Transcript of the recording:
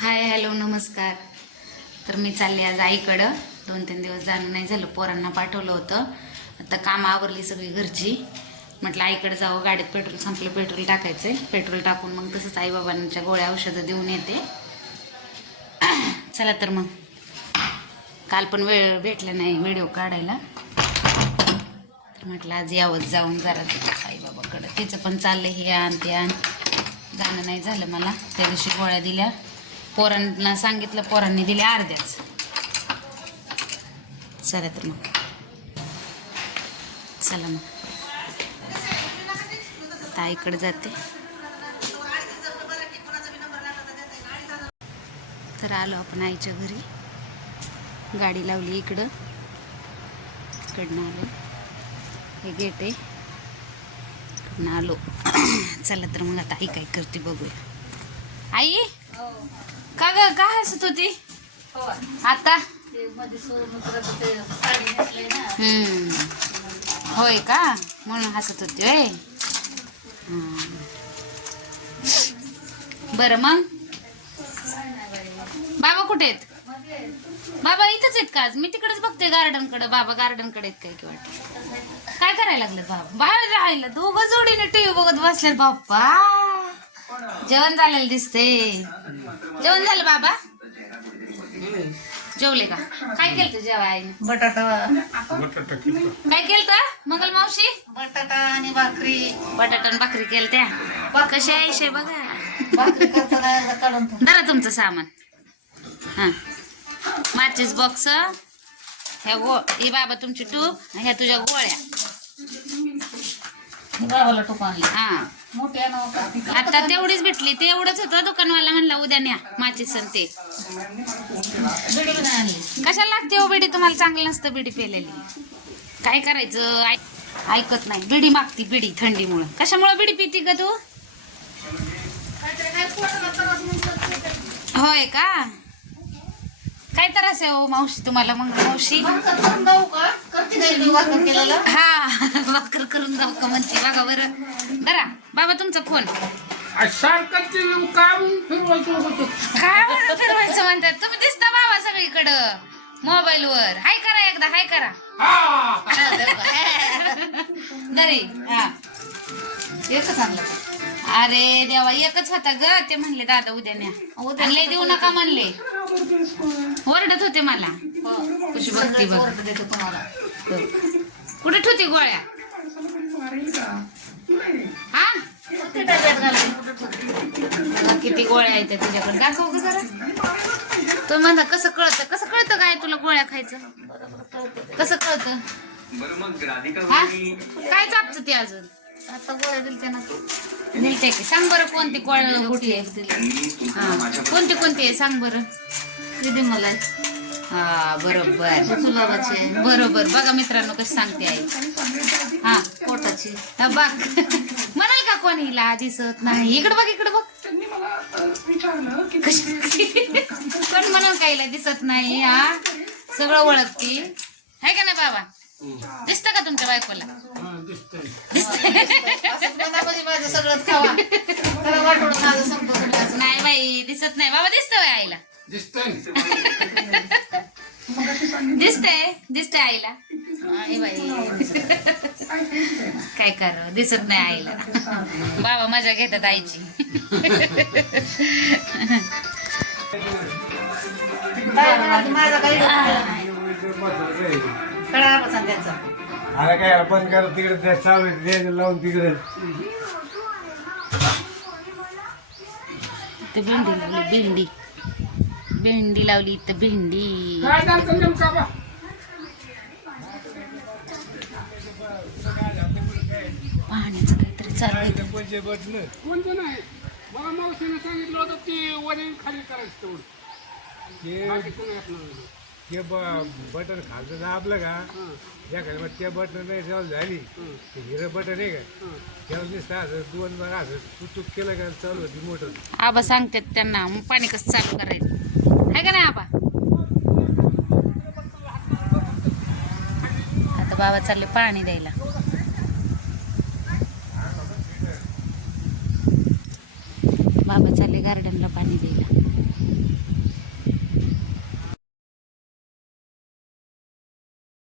Hi hello नमस्कार. तर मी चालले आज आईकडं. दोन तीन दिवस जाणं नाही झालं. पोरांना पाठवलं होतं. आता काम आवरली सगळी घरची. म्हटलं आईकडे जावं गाडीत पेट्रोल संपलं पेट्रोल टाकायचंय. पेट्रोल टाकून मग तसंच आईबाबांच्या गोळ्या औषधं देऊन येते. चला तर मग. काल पण वेळ भेटला नाही व्हिडिओ काढायला. तर म्हटलं आज यावंच जाऊन जरा आईबाबाकडं. तिचं पण चाललं हे आण ते आण. जाणं नाही झालं मला. त्या दिवशी गोळ्या दिल्या. पोरांना सांगितलं पोरांनी दिल्या अर्ध्याच. चला तर मग. चला मग. ताईकडे जाते. तर आलो आपण आईच्या घरी. गाडी लावली इकडं. इकडनं आलो. हे गेट आहे. इकडनं आलो. चला तर मग आता आई काय करते बघूया. आई? का ग का हसत होती? आता? हम्म. होय का? म्हणून हसत होती होय. बरं मग? बाबा कुठे आहेत? बाबा इथंच आहेत का आज? मी तिकडेच बघते गार्डनकडे बाबा गार्डनकडे आहेत काय की वाटत. काय करायला लागले बाबा? बाहेर राहिलं दोघं जोडीने टीव्ही बघत बसलेत बाप्पा. जेवण झालेलं दिसते जेवण झालं बाबा? जेवले का? काय केलं आईने? बटाटा. काय केलं मंगल मावशी? बटाटा आणि भाकरी. बटाटा आणि भाकरी केलं त्या कशी आहे शे बघा. धरा तुमचं सामान. हा. माचीस बॉक्स ह्या गो ही बाबा तुमची टूप ह्या तुझ्या गोळ्या. गावाला टोप आणली. हा? आता तेवढीच भेटली. ते एवढंच होतं. दुकानवाला म्हणला उद्या न्या माचीस आणि ते. आणली. कशाला लागते हो बिडी? तुम्हाला चांगलं नसतं बिडी पेलेली. काय करायचं? ऐ- ऐकत नाही. बिडी मागती बिडी थंडीमुळं. कशामुळं बिडी पिती का तू. होय का? काय त्रास आहे हो मावशी तुम्हाला मग मावशी. भाकर करून जाऊ का? करते काय मी भाकर केलेलं? हा भाकर करून जाऊ का म्हणते बघा बरं. बरा बाबा तुमचा फोन. सारखं ते काम फिरवायचं होतं काय बरं फिरवायचं म्हणतात? तुम्ही दिसता बाबा सगळीकडं मोबाईल वर हाय करा एकदा हाय करा. हा. हा. एकच आणलं. अरे देवा एकच होता ग. ते म्हणले दादा उद्या न्या. उद्या लय देऊ नका म्हणले. ओरडत होते मला. कशी बघती बघ. कुठे ठेवते गोळ्या? हा? किती गोळ्या आहेत त्या तुझ्याकडे दाखव ग जरा. तो म्हणता कसं कळतं? कसं कळतं काय तुला गोळ्या खायचं? कसं कळतं? हा? काय चापतं ते अजून? आता गोळ्या दिलते ना. दिलते की. सांग बरं कोणती गोळ्या कुठली? आहे हा. कोणती कोणती आहे? सांग बरं. दिदी मला. हा बरोबर. सुलाबाची आहे. बरोबर. बघा मित्रांनो कसं सांगते आई. हा. पोटाची. हा, बघ. म्हणाल का कोण हिला दिसत नाही. इकडे बघ इकडे बघ. कशी- कोण म्हणाल का हिला दिसत नाही? हा? सगळं ओळखती आहे का नाही बाबा? दिसतं का तुमच्या बायकोला? दिसतंय. असंच मनामध्ये माझं सगळंच खावा. खरं वाटून माझं संपत तुम्ही असं. नाही बाई दिसत नाही. बाबा दिसतंय बाई आईला. दिसतंय. दिसतंय दिसतंय आईला. बाई. काय कर दिसत नाही आईला. बाबा मजा घेतात आईची. काय माझा काही कळा बसा त्याचा अरे काय आपण करा तिकडे चालू लावून तिकडे. इथं भेंडी लावली भेंडी. भेंडी लावली इथं भेंडी. काय झालं नेमका बा पाण्याचं काहीतरी चालू आहे पैसे कोणतं नाही मला मावशीने सांगितलं होतं वरील खाली करायचं तेवढं. ते बाकी कोणी असणार नाही. ते बटन खालचं दाबलं का? या काय मग त्या बटन नाही जेव्हा झाली ते हिरं बटन आहे का? तेव्हा दिसतं असं दोन बार असं चुचूक केलं का चालू होती मोटर. आबा सांगतात त्यांना मग पाणी कसं चालू करायचं? आहे का नाही आबा? आता बाबा चालले पाणी द्यायला. बाबा चालले गार्डनला पाणी द्यायला.